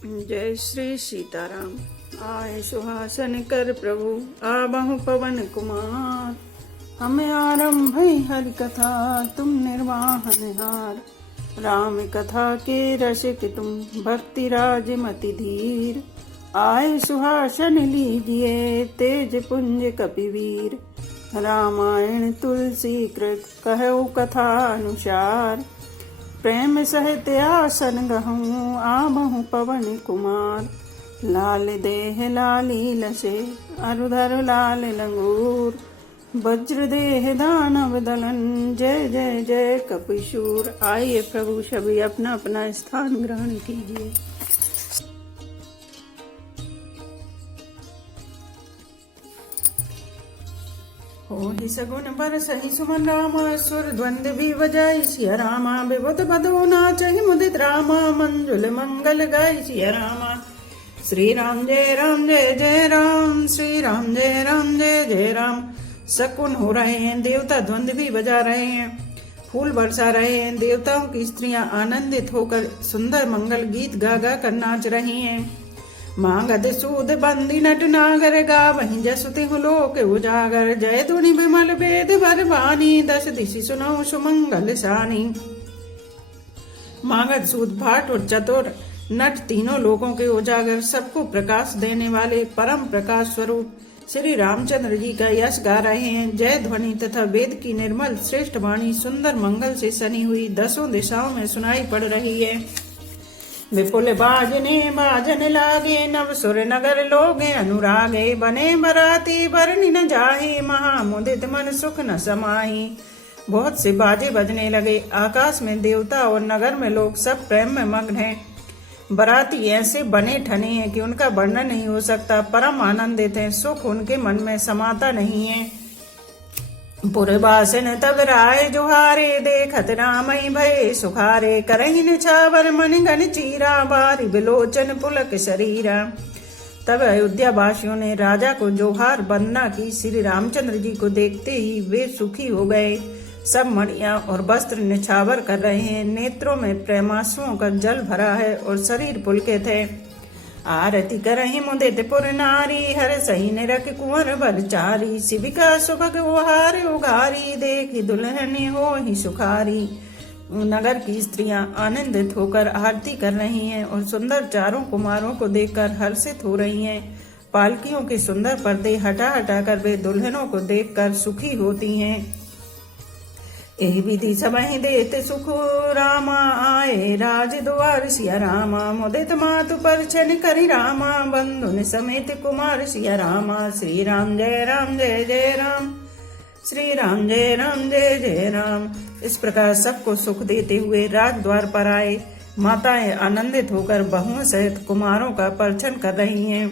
जय श्री सीताराम। आए सुहासन कर प्रभु आबहु पवन कुमार। हमें आरंभ हरि कथा तुम निर्वाहन हार। राम कथा के रसिक तुम भक्ति राज मति धीर। आए सुहासन लीजिए तेज पुंज कपिवीर। रामायण तुलसी कृत कहु कथा अनुसार। प्रेम सहित आसन गहूँ आबहु पवन कुमार। लाल देह लाली लसे अरुधर लाल लंगूर। वज्र देह दानव दलन जय जय जय कपिशूर। आइए प्रभु सभी अपना अपना स्थान ग्रहण कीजिए। होहि सगुन बरसहि सुमन रामा। सुर द्वंद्व भी बजाई सिया रामा। विभुत बधो नाचहि मुदित रामा। मंजुल मंगल गाई सिया रामा। श्री राम जय जय राम। श्री राम जय जय राम। शकुन हो रहे हैं देवता द्वंद्व भी बजा रहे हैं। फूल बरसा रहे हैं। देवताओं की स्त्रियां आनंदित होकर सुंदर मंगल गीत गा गा कर नाच रही हैं। मांगद सूद बंदी नट नागर गावहि जसुति लोक उजागर। जय धुनि विमल वेद वर वाणी दस दिशि सुनौ सुमंगल सानी। मांगद सूद भाट और चतुर नट तीनों लोगों के उजागर सबको प्रकाश देने वाले परम प्रकाश स्वरूप श्री रामचंद्र जी का यश गा रहे हैं। जय ध्वनि तथा वेद की निर्मल श्रेष्ठ वाणी सुंदर मंगल से सनी हुई दसों दिशाओं में सुनाई पड़ रही है। विपुल बाजन लागे नव सुर नगर लोगे अनुरागे। बने बराती बरनी न जाही महामुदित मन सुख न समाही। बहुत से बाजे बजने लगे। आकाश में देवता और नगर में लोग सब प्रेम में मग्न हैं। बराती ऐसे बने ठने हैं कि उनका वर्णन नहीं हो सकता। परम आनंदित हैं। सुख उनके मन में समाता नहीं है। पुरवासन तब राय जोहारे देखत रामई भय सुखारे। करहि निछावर मन गन चीरा बारी बिलोचन पुलक शरीरा। तब अयोध्या वासियों ने राजा को जोहार वंदना की। श्री रामचंद्र जी को देखते ही वे सुखी हो गए। सब मणियां और वस्त्र निछावर कर रहे हैं। नेत्रों में प्रेमांसुओं का जल भरा है और शरीर पुलकित है। आरती करहि मुदित पुर नारी हर सही निरख कुंवर बरचारी। शिविका सुभग उहार उघारी देखी दुल्हन हो ही सुखारी। नगर की स्त्रियां आनंदित होकर आरती कर रही हैं और सुंदर चारों कुमारों को देखकर हर्षित हो रही हैं। पालकियों के सुंदर पर्दे हटा हटा कर वे दुल्हनों को देखकर सुखी होती हैं। एहि विधि सबहि देत सुख रामा। आए राज द्वार सिया रामा। मुदित मातु परछन करि रामा। बंधुन समेत कुमार सिया रामा। श्री राम जय जय राम। श्री राम जय जय राम। इस प्रकार सबको सुख देते हुए राज द्वार पर आए। माताएं आनंदित होकर बहुओं सहित कुमारों का परछन कर रही हैं।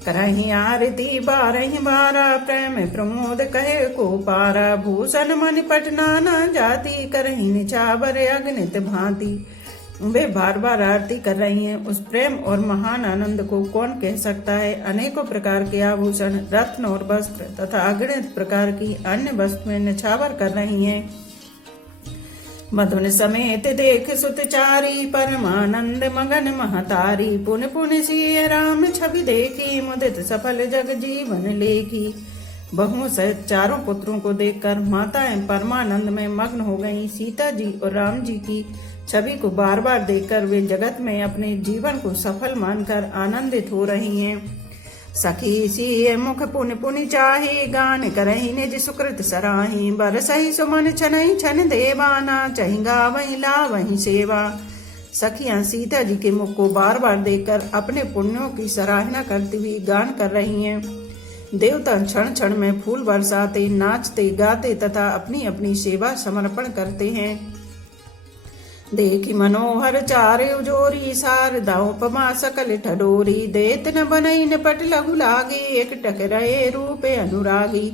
करहि आरती बारहि बारा प्रेम प्रमोद कहे को पारा। भूषण मन पटना न जाती करहि निछावर अगणित भांति। वे बार बार आरती कर रही हैं। उस प्रेम और महान आनंद को कौन कह सकता है। अनेकों प्रकार के आभूषण रत्न और वस्त्र तथा अगणित प्रकार की अन्य वस्तुएं निछावर कर रही हैं। मधुन समेत देख सुतचारी परमानंद मगन महतारी। पुन पुन सिय राम छवि देखी मुदित सफल जग जीवन लेखी। बहुओं सहित चारों पुत्रों को देखकर माताएं परमानंद में मग्न हो गईं। सीता जी और राम जी की छवि को बार बार देखकर वे जगत में अपने जीवन को सफल मानकर आनंदित हो रही हैं। सखी सी मुख पुन पुनि चाही गान करहि निज सुकृत सराही। बरसहि सुमन छनहि छन देवाना चहि गावहि लावहि सेवा। सखियां सीता जी के मुख को बार बार देखकर अपने पुण्यों की सराहना करती हुई गान कर रही हैं। देवता क्षण क्षण में फूल बरसाते नाचते गाते तथा अपनी अपनी सेवा समर्पण करते हैं। देखी मनोहर चार उजोरी शारदा उपमा सकल ठडोरी। देत न बनई न पट लघु लागी एक टक रहे रूपे अनुरागी।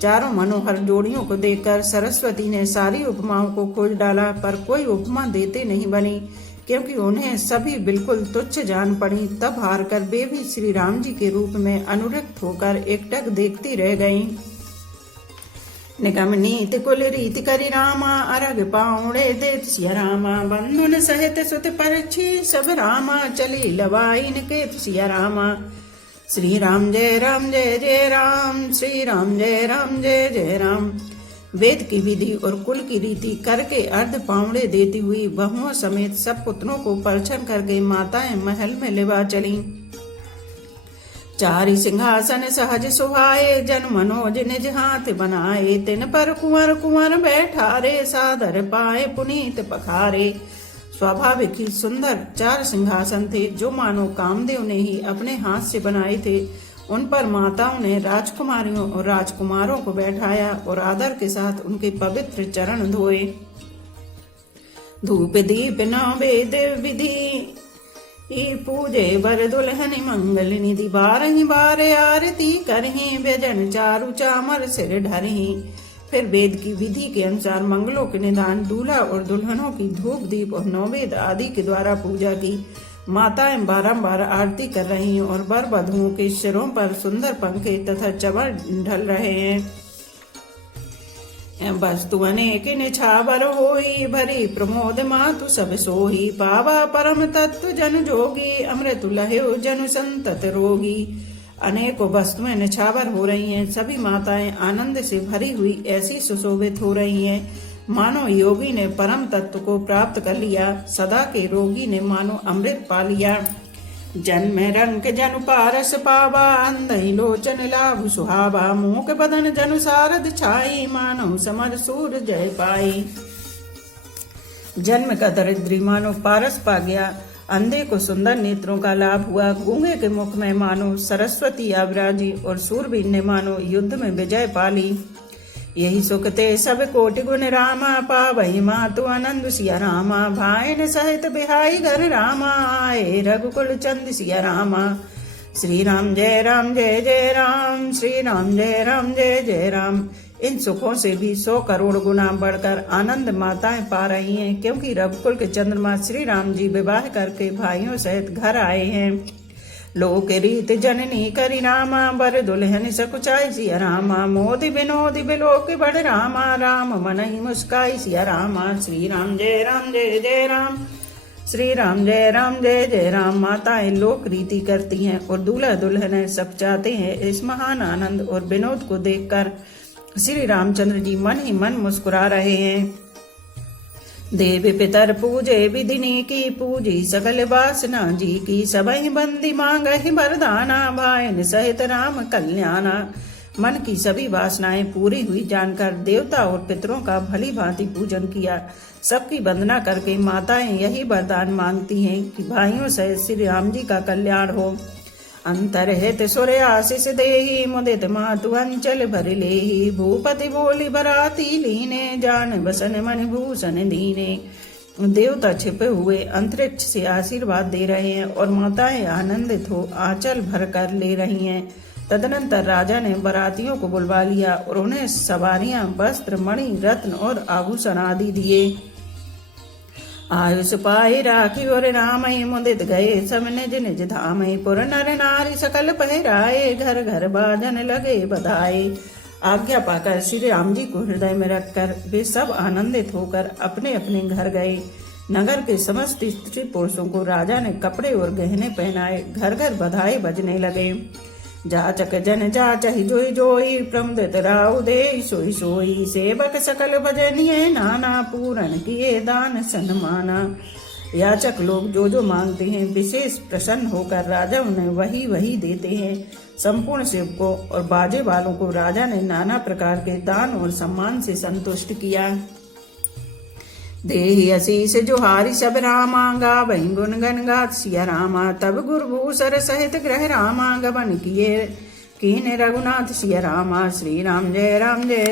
चारों मनोहर जोड़ियों को देखकर सरस्वती ने सारी उपमाओं को खोज डाला पर कोई उपमा देते नहीं बनी क्योंकि उन्हें सभी बिल्कुल तुच्छ जान पड़ी। तब हार कर वे भी श्री राम जी के रूप में अनुरक्त होकर एकटक देखती रह गईं। निगम नीति कुल रीति करि रामा, अरग पाउड़े देत सिया रामा। बंधुन सहित सुत परछी, सब रामा चली लवाइन केत सिया रामा। श्री राम जय जय राम, श्री राम जय जय राम। वेद की विधि और कुल की रीति करके अर्ध पाउंडे देती हुई बहुओं समेत सब पुत्रों को परछन करके माताएं महल में लेवा चली। चारि सिंहासन सहज सुहाए, जन मनोज निज हाथ बनाए। तिन पर कुंवर कुंवर बैठारे, सादर पाए पुनीत पखारे। स्वाभाविक ही सुंदर 4 सिंहासन थे, जो मानो कामदेव ने ही अपने हाथ से बनाए थे। उन पर माताओं ने राजकुमारियों और राजकुमारों को बैठाया और आदर के साथ उनके पवित्र चरण धोए। धूप दीप नवेद विधि पूजे बर दुल्हन मंगल निधि। 12 बार आरती करही, व्यजन चारु चामर सिर ढरही। फिर वेद की विधि के अनुसार मंगलों के निदान, दूल्हा और दुल्हनों की धूप दीप और नौवेद आदि के द्वारा पूजा की। माताएं बारंबार आरती कर रही हैं और वर वधुओं के सिरों पर सुंदर पंखे तथा चवर ढल रहे हैं। वस्तु अनेक निछावर होई, भरी प्रमोद मातु सब सोही। पावा परम तत्व जन जोगी, अमृत लहयो जन संतत रोगी। अनेकों वस्तुएं निछावर हो रही हैं, सभी माताएं आनंद से भरी हुई ऐसी सुशोभित हो रही हैं मानो योगी ने परम तत्व को प्राप्त कर लिया, सदा के रोगी ने मानो अमृत पा लिया। जन्म रंग जनु पारस पावा, अंधई लोचन लाभ सुहावा। मूक बदन जनु सारद छाई, मानो समर सूर जय पाई। जन्म का दरिद्री मानो पारस पा गया, अंधे को सुंदर नेत्रों का लाभ हुआ। गूंगे के मुख में मानो सरस्वती आविराजी और सूरवीर ने मानो युद्ध में विजय पा ली। यही सुख ते सब कोटि गुण रामा, पावहि मातु आनंद सिया रामा। भाइन सहित बिहाई घर रामा, आए रघुकुल चंद सिया रामा। श्री राम जय जय राम, श्री राम जय जय राम। इन सुखों से भी 100 करोड़ गुना बढ़कर आनंद माताएं पा रही हैं, क्योंकि रघुकुल के चंद्रमा श्री राम जी विवाह करके भाइयों सहित घर आए हैं। लोक रीत जननी करि रामा, बर दुल्हन सकुचाई सिया रामा। मोदि विनोदि बिलोक बड़ रामा, राम मनहि मुस्काई सिया रामा। श्री राम जय जय राम, श्री राम जय जय राम। माताएं लोक रीति करती हैं और दूल्हा दुल्हन सब चाहते हैं। इस महान आनंद और विनोद को देखकर श्री रामचंद्र जी मन ही मन मुस्कुरा रहे हैं। देव पितर पूजे विधिनी की, पूजी सकल वासना जी की। सबहि बंदी मांगहि वरदाना, भाइन सहित राम कल्याणा। मन की सभी वासनाएं पूरी हुई जानकर देवता और पितरों का भली भांति पूजन किया। सबकी वंदना करके माताएं यही वरदान मांगती हैं कि भाइयों सहित श्री राम जी का कल्याण हो। अंतरहित सुर आशीष देहि, मुदित मातु अंचल भर लेहि। भूपति बोली बराती लीने, जान बसन मन भूषण दीने। देवता छिपे हुए अंतरिक्ष से आशीर्वाद दे रहे हैं और माताएं आनंदित हो आंचल भर कर ले रही हैं। तदनंतर राजा ने बरातियों को बुलवा लिया और उन्हें सवारियां, वस्त्र, मणि, रत्न और आभूषण आदि दिए। आयुष पाई राखी और रामई, मुदित गए सब निज निज धामई। पुर नर नारी सकल पहराए, घर घर बाजन लगे बधाए। आज्ञा पाकर श्री राम जी को हृदय में रखकर वे सब आनंदित होकर अपने अपने घर गए। नगर के समस्त स्त्री पुरुषों को राजा ने कपड़े और गहने पहनाए। घर घर बधाई बजने लगे। जाचक जन जाचहि जोई जोई, प्रमुदित राउ दे सोई सोई। सेवक सकल भजनिए नाना, पूरन किए दान सन्माना। याचक लोग जो जो मांगते हैं विशेष प्रसन्न होकर राजा उन्हें वही वही देते हैं। संपूर्ण सेवकों और बाजे वालों को राजा ने नाना प्रकार के दान और सम्मान से संतुष्ट किया। देहि आशीष जोहारी सब रामा, गावहि गुण गण गात सिया रामा। तब गुरभूसर सहित ग्रह रामा, गबन किए कीने रघुनाथ सिया रामा। श्री राम जय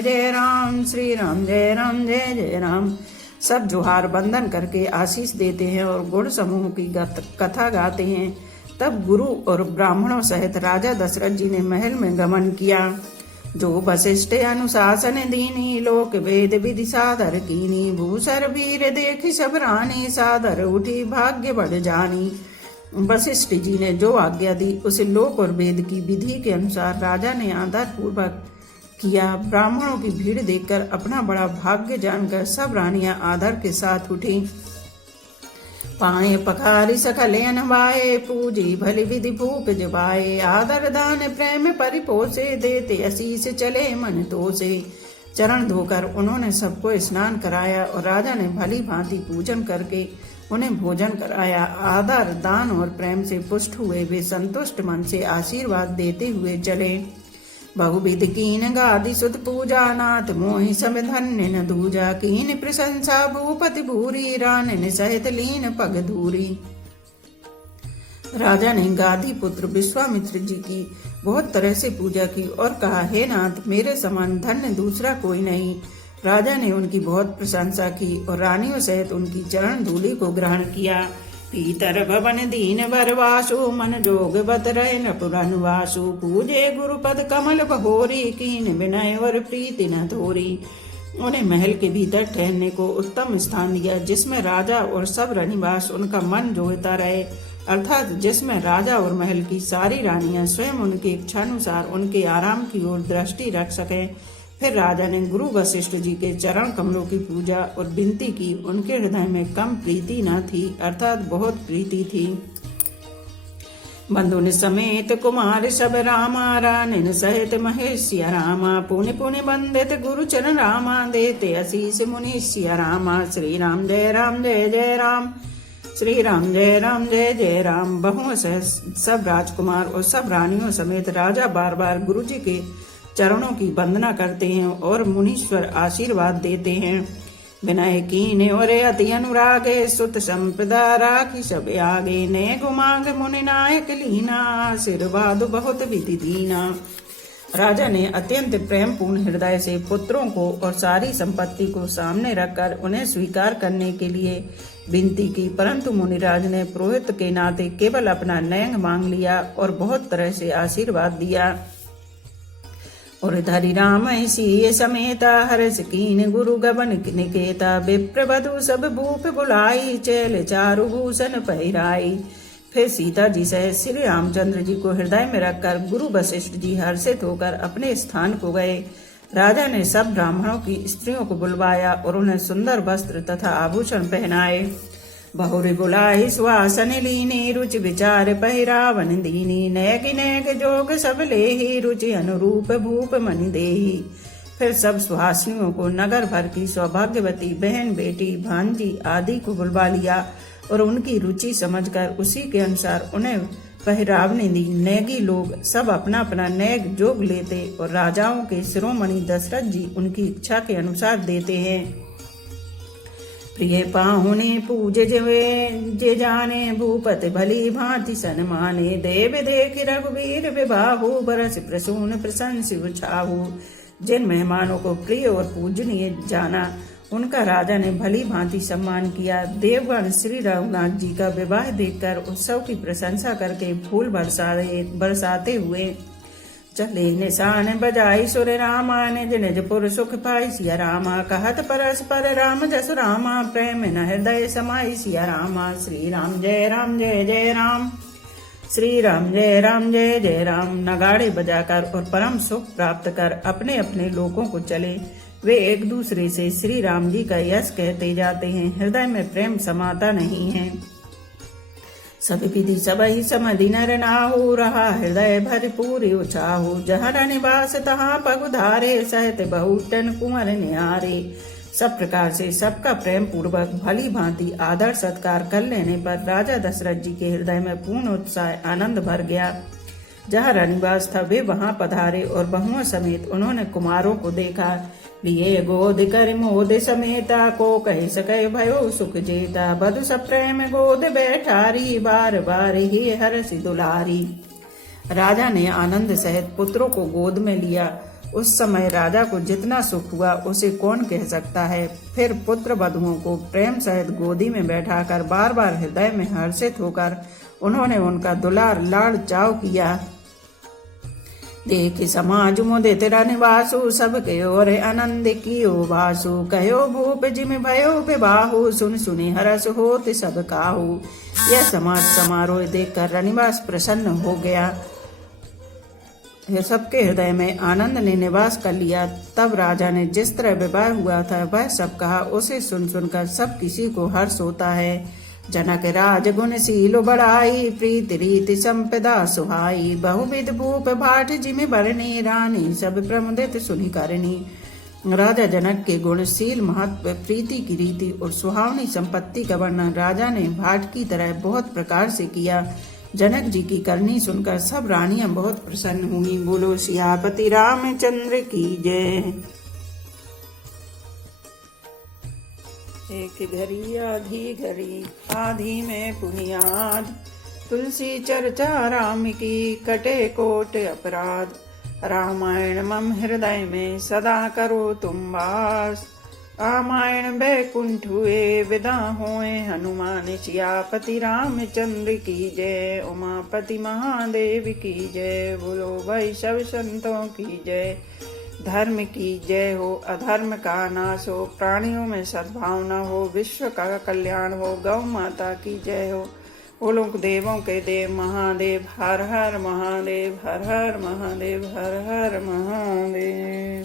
जय राम, श्री राम जय जय राम। सब जोहार बंदन करके आशीष देते हैं और गुण समूह की कथा गाते हैं। तब गुरु और ब्राह्मणों सहित राजा दशरथ जी ने महल में गमन किया। जो वशिष्ठ अनुशासन दीनी, लोक वेद विधि सादर कीनी। भूसर वीर देखी सब रानी, सादर उठी भाग्य बढ़ जानी। वशिष्ठ जी ने जो आज्ञा दी उसे लोक और वेद की विधि के अनुसार राजा ने आदर पूर्वक किया। ब्राह्मणों की भीड़ देखकर अपना बड़ा भाग्य जानकर सब रानियां आदर के साथ उठी। पाए पखारी सकलेन वाए, पूजी भली विधि भूप जबाए। आदर दान प्रेम परिपोषे, देते आशीष चले मन तोसे। चरण धोकर उन्होंने सबको स्नान कराया और राजा ने भली भांति पूजन करके उन्हें भोजन कराया। आदर दान और प्रेम से पुष्ट हुए वे संतुष्ट मन से आशीर्वाद देते हुए चले। बहुविध कीन गादि सुत पूजा, नाथ मोहि सब धन्य न दूजा। कीन प्रशंसा भूपति भूरी, रानिन सहित लीन पग धूरी। राजा ने गादी पुत्र विश्वामित्र जी की बहुत तरह से पूजा की और कहा, हे नाथ, मेरे समान धन्य दूसरा कोई नहीं। राजा ने उनकी बहुत प्रशंसा की और रानियों सहित उनकी चरण धूलि को ग्रहण किया। पीतर भवन दीन वर वासु, मन जोग बत रहे नपुरन वासु। पूजे गुरुपद कमल बहोरी, कीन विनय और प्रीति न थोरी। उन्हें महल के भीतर ठहरने को उत्तम स्थान दिया, जिसमें राजा और सब रनिवास उनका मन जोहता रहे, अर्थात जिसमें राजा और महल की सारी रानियां स्वयं उनकी इच्छानुसार उनके आराम की ओर दृष्टि रख सकें। फिर राजा ने गुरु वशिष्ठ जी के चरण कमलों की पूजा और विनती की। उनके हृदय में कम प्रीति न थी, अर्थात बहुत प्रीति थी। बंधुन समेत कुमार सब रामा, रानिन सहित महेश्य रामा। पुण्य पुण्य बंदित गुरु चरण रामा, देते आशीष मुनिष्य रामा। श्री राम जय राम जय जय राम, श्री राम जय राम जय जय राम। बहुओं से सब राजकुमार और सब रानियों समेत राजा बार बार गुरु जी के चरणों की वंदना करते हैं और मुनीश्वर आशीर्वाद देते हैं। विनय कीने और अति अनुरागे, सुत संपदा राखी सब आगे। ने गुमांग मुनि नायक लीना, आशीर्वाद बहुत विधि दीना। राजा ने अत्यंत प्रेम पूर्ण हृदय से पुत्रों को और सारी संपत्ति को सामने रखकर उन्हें स्वीकार करने के लिए विनती की, परंतु मुनिराज ने पुरोहित के नाते केवल अपना नयंग मांग लिया और बहुत तरह से आशीर्वाद दिया। और धरि राम सीय समेता, हर्ष कीन गुरु गबन निकेता। विप्र वधु सब भूप बुलाई, चैल चारु भूषण पहिराई। फिर सीता जी सहित श्री रामचंद्र जी को हृदय में रखकर गुरु वशिष्ठ जी हर्षित होकर अपने स्थान को गए। राजा ने सब ब्राह्मणों की स्त्रियों को बुलवाया और उन्हें सुंदर वस्त्र तथा आभूषण पहनाए। बहुरी बुलाई सुहासन लीनी, रुचि विचार पहिरावन दीनी। नैग नैग जोग सब लेही, रुचि अनुरूप भूप मनि देही। फिर सब सुहासिनियों को नगर भर की सौभाग्यवती बहन बेटी भांजी आदि को बुलवा लिया और उनकी रुचि समझकर उसी के अनुसार उन्हें पहरावने दी। नैगी लोग सब अपना अपना नैग जोग लेते और राजाओं के शिरोमणि दशरथ जी उनकी इच्छा के अनुसार देते हैं। प्रिय पाहुने पूज जे जाने, भूपति भली भांति सन्माने। देव देख रघुवीर विबाहु, बरस प्रसून प्रशंसि छाहु। जिन मेहमानों को प्रिय और पूजनीय जाना, उनका राजा ने भली भांति सम्मान किया। देवगण श्री रघुनाथ जी का विवाह देखकर उत्सव की प्रशंसा करके फूल बरसाते हुए चले। निशान बजाई सुर रामा, निज निज पुर सुख पाई सिया रामा। कहत परस्पर राम जस रामा, प्रेम न हृदय समाई सिया रामा। श्री राम जय राम जय जय राम, श्री राम जय राम जय जय राम। नगाड़े बजाकर और परम सुख प्राप्त कर अपने अपने लोगों को चले। वे एक दूसरे से श्री राम जी का यश कहते जाते हैं, हृदय में प्रेम समाता नहीं है। सब विधि सब ही समधि नर नाहु, रहा हृदय भरपूरी उछाहु। जहाँ निवास तहाँ पगुधारे, सहत बहुटन कुंवर निहारे। सब प्रकार से सबका प्रेम पूर्वक भली भांति आदर सत्कार कर लेने पर राजा दशरथ जी के हृदय में पूर्ण उत्साह आनंद भर गया। जहाँ रनिवास था वे वहां पधारे और बहुओं समेत उन्होंने कुमारों को देखा। लिए गोद कर मोद समेता, को कह सके भयो सुख जेता। बधु सब प्रेम गोद बैठारी, बार बार ही हर्षि दुलारी। राजा ने आनंद सहित पुत्रों को गोद में लिया। उस समय राजा को जितना सुख हुआ उसे कौन कह सकता है। फिर पुत्र वधुओं को प्रेम सहित गोदी में बैठाकर बार बार हृदय में हर्षित होकर उन्होंने उनका दुलार लाड़ चाव किया। देख समाज मुदित रनिवासु, सब ओर आनंद कियो वासु। कहो भूप जिम भयो विबाहु, सुन सुनि हरस होत सब काहू। यह समाज समारोह देखकर रनिवास प्रसन्न हो गया। सबके हृदय में आनंद ने निवास कर लिया। तब राजा ने जिस तरह विवाह हुआ था वह सब कहा। उसे सुन सुनकर सब किसी को हर्ष होता है। जनक राज गुणशील बढ़ाई, प्रीति रीति संपदा सुहाई। बहुविध भूप भाट जिमि बरनी, रानी सब प्रमुदित सुनि करनी। राजा जनक के गुणशील महत्व, प्रीति की रीति और सुहावनी संपत्ति का वर्णन राजा ने भाट की तरह बहुत प्रकार से किया। जनक जी की करनी सुनकर सब रानियां बहुत प्रसन्न हुई। बोलो सियापति रामचंद्र की जय। एक घड़ी आधी में पुनियाद, तुलसी चर्चा राम की कटे कोट अपराध। रामायण मम हृदय में सदा करो तुम वास, रामायण बैकुंठ हुए विदा होए हनुमान। सियापति रामचंद्र की जय, उमापति महादेव की जय। बोलो भाई सब संतों की जय। धर्म की जय हो, अधर्म का नाश हो, प्राणियों में सद्भावना हो, विश्व का कल्याण हो। गौ माता की जय हो। बोलो देवों के देव महादेव, हर हर महादेव, हर हर महादेव, हर हर महादेव।